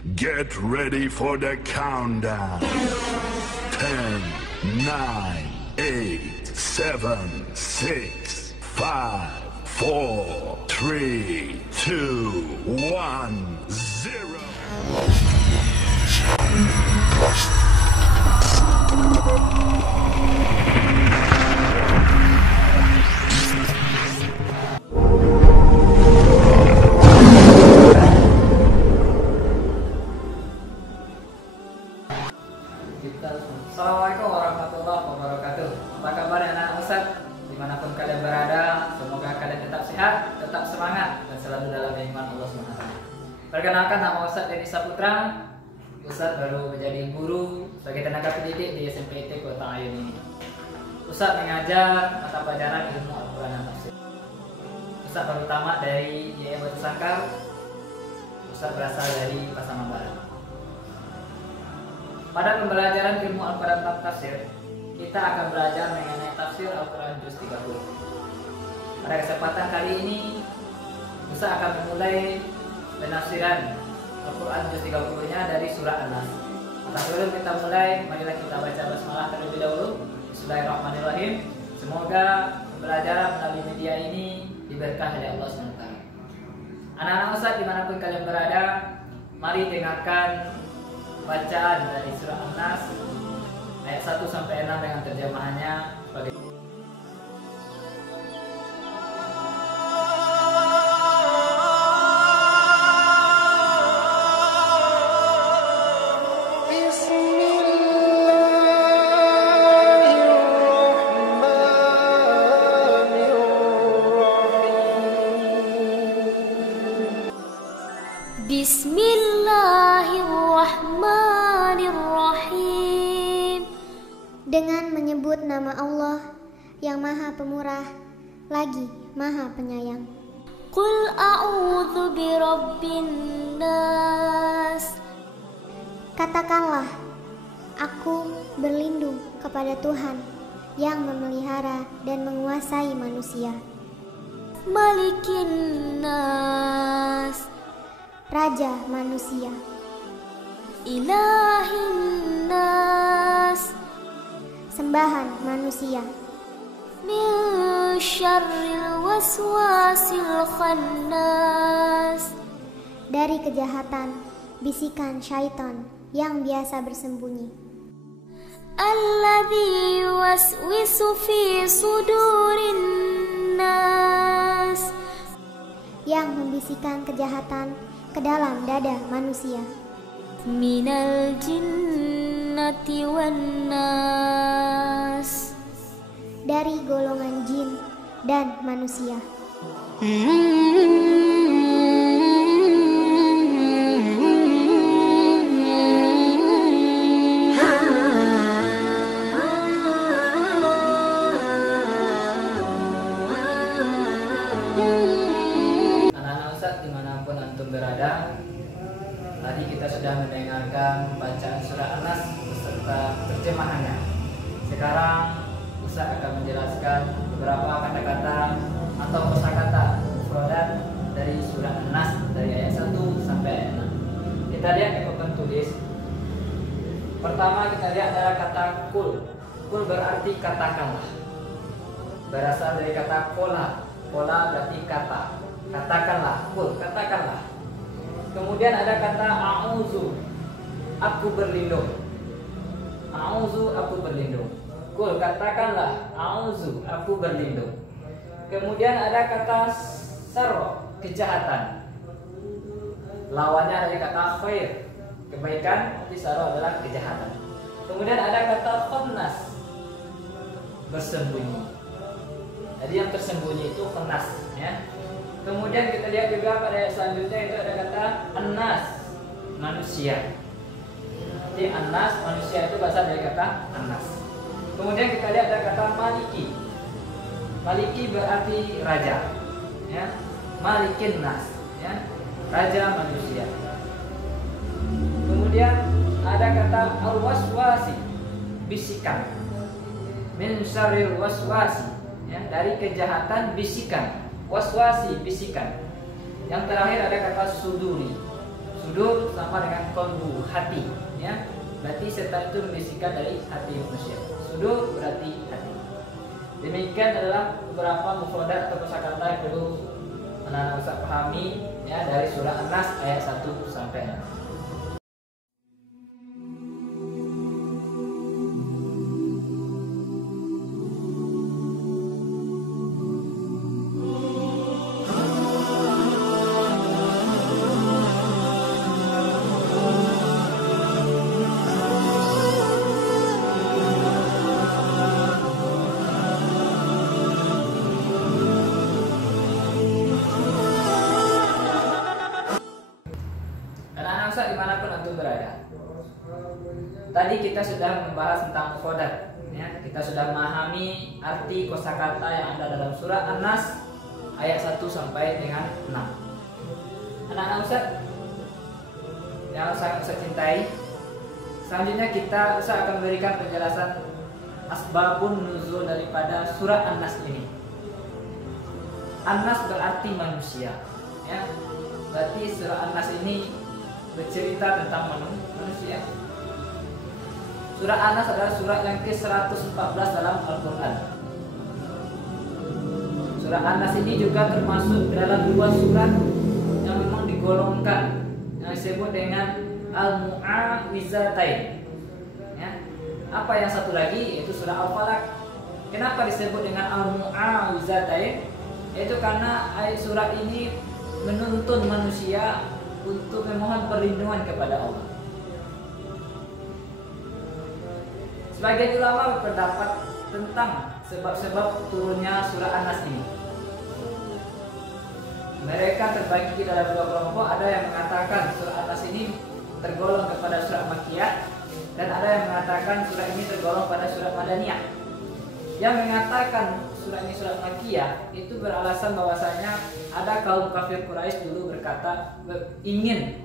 Get ready for the countdown. 10, 9, 8, 7, 6, 5, 4, 3, 2, 1, 0. Assalamualaikum warahmatullahi wabarakatuh. Apa kabar anak Ustaz? Dimanapun kalian berada, semoga kalian tetap sehat, tetap semangat, dan selalu dalam iman Allah SWT. Perkenalkan, nama Ustaz Denny Saputra. Ustaz baru menjadi guru sebagai tenaga pendidik di SMPT Kota Ayun ini. Ustaz mengajar mata pelajaran ilmu Al-Quran dan Tafsir. Ustaz baru tamat dari YM Batu Sangkar. Ustaz berasal dari Pasaman Barat. Pada pembelajaran ilmu Al-Quran dan Tafsir, kita akan belajar mengenai tafsir Al-Quran Juz 30. Pada kesempatan kali ini, Ustaz akan memulai penafsiran Al-Quran Juz 30-nya dari surah An-Nas. Maka sebelum kita mulai, marilah kita baca basmalah terlebih dahulu. Bismillahirrahmanirrahim. Semoga pembelajaran melalui media ini diberkahi oleh Allah SWT. Anak-anak Ustaz dimanapun kalian berada, mari dengarkan bacaan dari surah An-Nas ayat 1 sampai 6 dengan terjemahannya sebagai Bismillahirrahmanirrahim. Dengan menyebut nama Allah yang Maha Pemurah lagi Maha Penyayang. Qul a'udzu birabbin nas. Katakanlah, aku berlindung kepada Tuhan yang memelihara dan menguasai manusia. Malikin nas, Raja manusia. Ilahin nas, sembahan manusia. Min syarril waswasil khannas, dari kejahatan bisikan syaitan yang biasa bersembunyi. Alladzi yuwaswisu fi sudurin nas, yang membisikkan kejahatan ke dalam dada manusia. Minal jinnati wan nas, dari golongan jin dan manusia. anak-anak Ustaz dimanapun antum berada, tadi kita sudah mendengarkan bacaan surah An-Nas beserta terjemahannya. Sekarang Ustaz akan menjelaskan beberapa kata-kata atau kosakata mufradat dari surah An-Nas dari ayat 1 sampai ayat 6. Kita lihat di papan tulis. Pertama kita lihat adalah kata kul. Kul berarti katakanlah. Berasal dari kata kola. Kola berarti kata. Katakanlah, kul, katakanlah. Kemudian ada kata a'udzu, aku berlindung. A'udzu, aku berlindung. Kul, katakanlah, a'udzu, aku berlindung. Kemudian ada kata sarro, kejahatan. Lawannya dari kata khair, kebaikan. Tapi sarro adalah kejahatan. Kemudian ada kata khannas, bersembunyi. Jadi yang tersembunyi itu khannas, ya. Kemudian kita lihat juga pada ayat selanjutnya itu ada kata an-nas, manusia. Jadi an-nas, manusia itu berasal dari kata an-nas. Kemudian kita lihat ada kata maliki. Maliki berarti raja, ya. Malikin nas, ya. Raja manusia. Kemudian ada kata al-waswasi, bisikan. Min syarril waswasi, ya, dari kejahatan bisikan. Waswasi, bisikan. Yang terakhir ada kata suduri. Sudur sama dengan kolbu, hati, ya. Berarti setan itu membisikkan dari hati manusia. Sudur berarti hati. Demikian adalah beberapa mufradat atau kosakata yang perlu anak-anak Ustaz pahami, ya, dari surah An-Nas ayat 1 sampai 6. Dimanapun antum berada. Tadi kita sudah membahas tentang mufradat, ya. Kita sudah memahami arti kosakata yang ada dalam surah An-Nas ayat 1 sampai dengan 6. Anak-anak Ustaz yang sangat Ustaz cintai, selanjutnya Ustaz akan memberikan penjelasan asbabun nuzul daripada surah An-Nas ini. An-Nas berarti manusia, ya. Berarti surah An-Nas ini bercerita tentang manusia. Surah An-Nas adalah surah yang ke-114 dalam Al-Quran. Surah An-Nas ini juga termasuk dalam 2 surat yang memang digolongkan, yang disebut dengan Al-Mu'awizatain, ya. Apa yang satu lagi yaitu surah Al-Falaq. Kenapa disebut dengan Al-Mu'awizatain? Yaitu karena ayat surah ini menuntun manusia untuk memohon perlindungan kepada Allah. Sebagian ulama berpendapat tentang sebab-sebab turunnya surah An-Nas ini. Mereka terbagi dalam 2 kelompok. Ada yang mengatakan surah An-Nas ini tergolong kepada surah Makkiyah, dan ada yang mengatakan surah ini tergolong pada surah Madaniyah. Yang mengatakan surah ini surah Makkiyah itu beralasan bahwasanya ada kaum kafir Quraisy dulu berkata ingin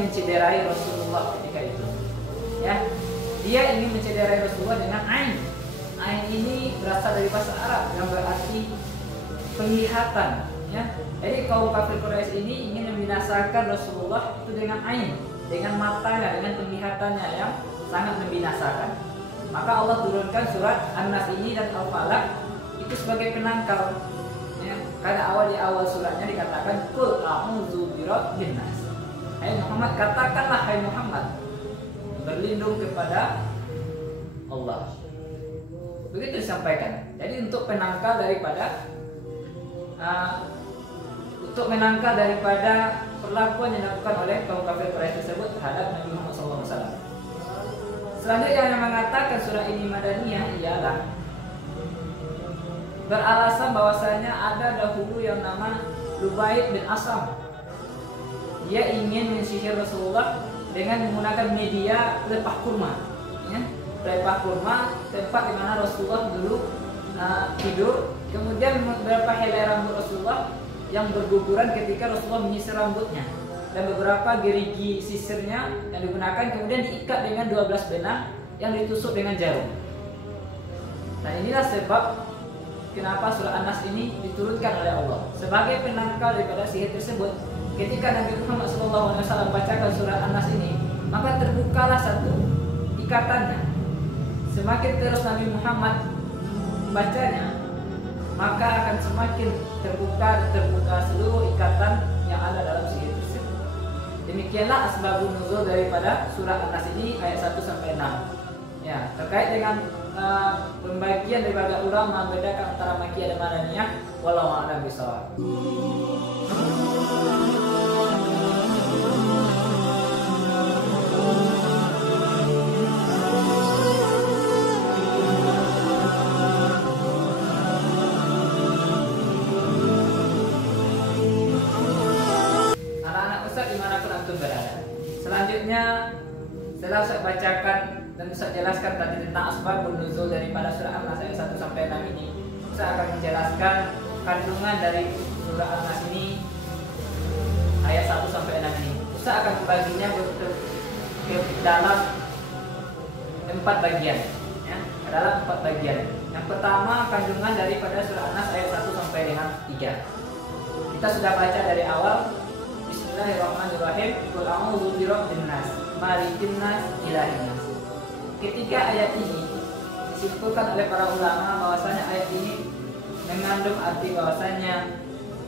mencederai Rasulullah ketika itu, ya. Dia ingin mencederai Rasulullah dengan ain. Ain ini berasal dari bahasa Arab yang berarti penglihatan, ya. Jadi kaum kafir Quraisy ini ingin membinasakan Rasulullah itu dengan ain, dengan matanya, dengan penglihatannya yang sangat membinasakan. Maka Allah turunkan surat An-Nas ini dan Al-Falaq itu sebagai penangkal, ya. Karena di awal suratnya dikatakan qul a'udzu birabbin nas. Hai Muhammad, katakanlah hai Muhammad, berlindung kepada Allah. Begitu disampaikan. Jadi untuk penangkal daripada perlakuan yang dilakukan oleh kaum kafir Quraisy tersebut terhadap Nabi Muhammad SAW. Selanjutnya yang mengatakan surah ini Madaniyah ialah beralasan bahwasanya ada dahulu yang nama Lubaid bin Asam. Dia ingin mensihir Rasulullah dengan menggunakan media pelepah kurma, ya. Pelepah kurma, tempat di mana Rasulullah dulu tidur. Kemudian beberapa helai rambut Rasulullah yang berguguran ketika Rasulullah menyisir rambutnya, dan beberapa gerigi sisirnya yang digunakan kemudian diikat dengan 12 benang yang ditusuk dengan jarum. Nah, inilah sebab kenapa surah An-Nas ini diturunkan oleh Allah sebagai penangkal daripada sihir tersebut. Ketika Nabi Muhammad SAW membacakan surah An-Nas ini, maka terbukalah satu ikatannya. Semakin terus Nabi Muhammad membacanya, maka akan semakin terbuka seluruh ikatan yang ada dalam sihir tersebut. Demikianlah asbabun nuzul daripada surah An-Nas ini ayat 1 sampai 6. Ya, terkait dengan pembagian daripada ulama membedakan antara Makkiyah dan Madaniyah, wallahu a'lam bishawab. Anak-anak Ustaz dimanapun antum berada. Selanjutnya setelah Ustaz bacakan dan Ustaz jelaskan tadi tentang asbabun nuzul daripada surah An-Nas ayat 1 sampai 6 ini, Ustaz akan menjelaskan kandungan dari surah An-Nas ini ayat 1 sampai 6 ini. Ustaz akan membaginya ke dalam 4 bagian, ya, dalam 4 bagian. Yang pertama, kandungan daripada surah An-Nas ayat 1 sampai dengan 3. Kita sudah baca dari awal, Bismillahirrahmanirrahim. Qul a'udzu birabbin nas, malikin nas, ilahin nas. Ketiga ayat ini disimpulkan oleh para ulama bahwasanya ayat ini mengandung arti bahwasanya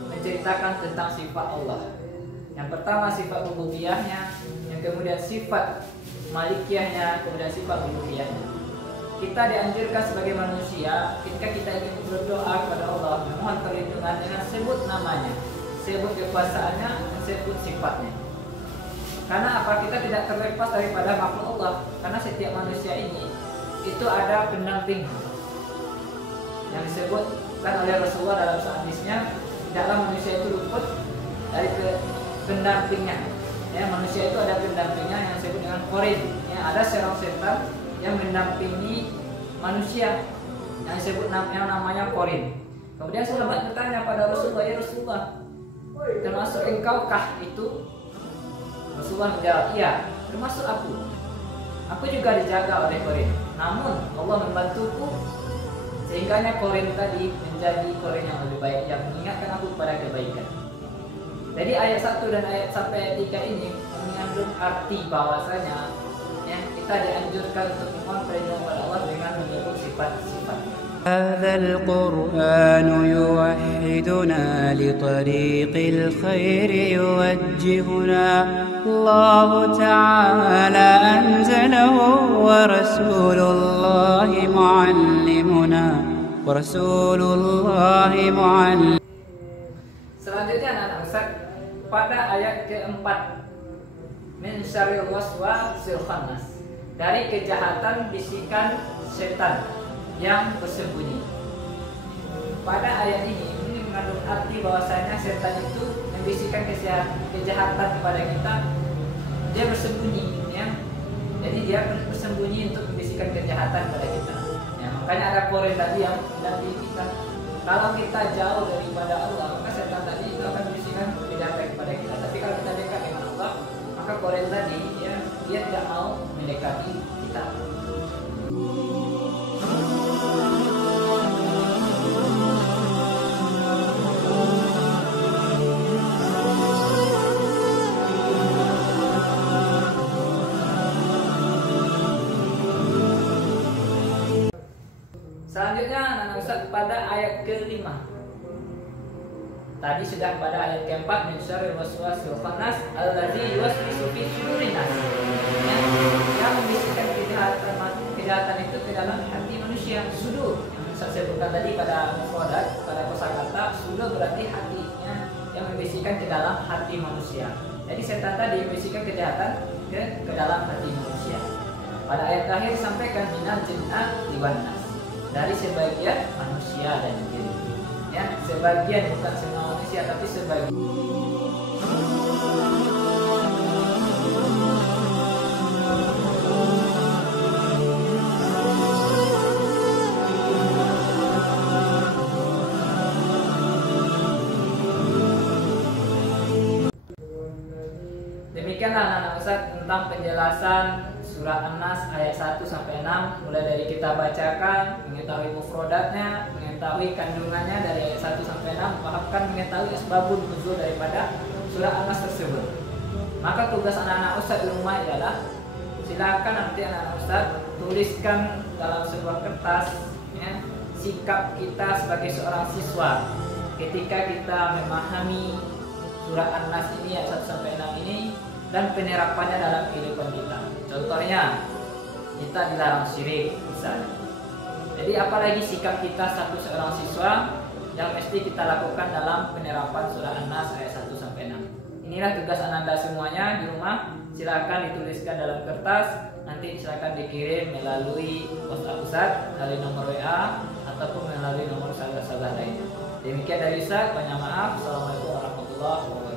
menceritakan tentang sifat Allah. Yang pertama sifat rububiyahnya, yang kemudian sifat malikiyahnya, kemudian sifat uluhiyahnya. Kita dianjurkan sebagai manusia ketika kita ingin berdoa kepada Allah, memohon perlindungan dengan sebut namanya, sebut kekuasaannya, dan sebut sifatnya. Karena apa? Kita tidak terlepas daripada makhluk Allah. Karena setiap manusia ini itu ada pendamping yang disebutkan oleh Rasulullah dalam hadisnya, tidaklah manusia itu luput dari pendampingnya. Ya, manusia itu ada pendampingnya yang disebut dengan qarin. Ya, ada seorang setan yang mendampingi manusia yang disebut yang namanya qarin. Kemudian sahabat bertanya pada Rasulullah, ya Rasulullah, termasuk engkaukah itu? Rasulullah menjawab, iya, termasuk aku. Aku juga dijaga oleh qarin. Namun Allah membantuku sehingganya qarin tadi menjadi qarin yang lebih baik, yang mengingatkan aku kepada kebaikan. Jadi ayat 1 dan ayat sampai ayat 3 ini mengandung arti bahwasanya ya, kita dianjurkan untuk memohon perlindungan kepada Allah dengan menyebut sifat-sifatnya. هذا القرآن يوحدنا لطريق الخير يوجهنا الله تعالى أنزله ورسول الله معلمنا Selanjutnya anak-anak Ustaz, pada ayat keempat min syarril waswasil khannas, dari kejahatan bisikan setan yang bersembunyi. Pada ayat ini mengandung arti bahwasanya setan itu membisikkan kejahatan kepada kita. Dia bersembunyi, ya. Jadi dia bersembunyi untuk membisikkan kejahatan kepada kita. Ya, makanya ada qarin tadi yang mendampingi kita. Kalau kita jauh daripada Allah, maka setan tadi itu akan membisikkan kejahatan kepada kita. Tapi kalau kita dekat dengan Allah, maka qarin tadi ya dia tidak mau mendekati kita. Selanjutnya anak Ustaz pada ayat ke-5. Tadi sudah pada ayat ke-4 min syarril waswasil khannas allazi yuwaswisu fi sudurin nas. Yang membisikkan kejahatan itu ke dalam hati manusia. Sudur yang saya sebutkan tadi pada mufradat, pada kosakata, sudur berarti hatinya yang membisikkan ke dalam hati manusia. Jadi setan tadi membisikkan kejahatan ke dalam hati manusia. Pada ayat terakhir disampaikan minal jinnah wan nas, dari sebagian manusia dan jin. Ya, sebagian bukan semua manusia tapi sebagian. Demikianlah anak-anak Ustaz tentang penjelasan surah An-Nas ayat 1 sampai 6, mulai dari kita bacakan, mengetahui mufradatnya, mengetahui kandungannya dari ayat 1 sampai 6, bahkan mengetahui asbabun nuzul daripada surah An-Nas tersebut. Maka tugas anak-anak Ustaz di rumah adalah silakan nanti anak-anak Ustaz tuliskan dalam sebuah kertas ya, sikap kita sebagai seorang siswa ketika kita memahami surah An-Nas ini ayat 1 sampai 6 ini dan penerapannya dalam kehidupan kita. Contohnya, kita dilarang syirik misalnya. Jadi apalagi sikap kita satu seorang siswa yang mesti kita lakukan dalam penerapan surah An-Nas ayat 1 sampai 6. Inilah tugas Anda semuanya di rumah. Silakan dituliskan dalam kertas, nanti silakan dikirim melalui WhatsApp Ustaz, melalui nomor WA ataupun melalui nomor sahabat-sahabat lainnya. Demikian dari Ustaz, banyak maaf. Assalamualaikum warahmatullahi wabarakatuh.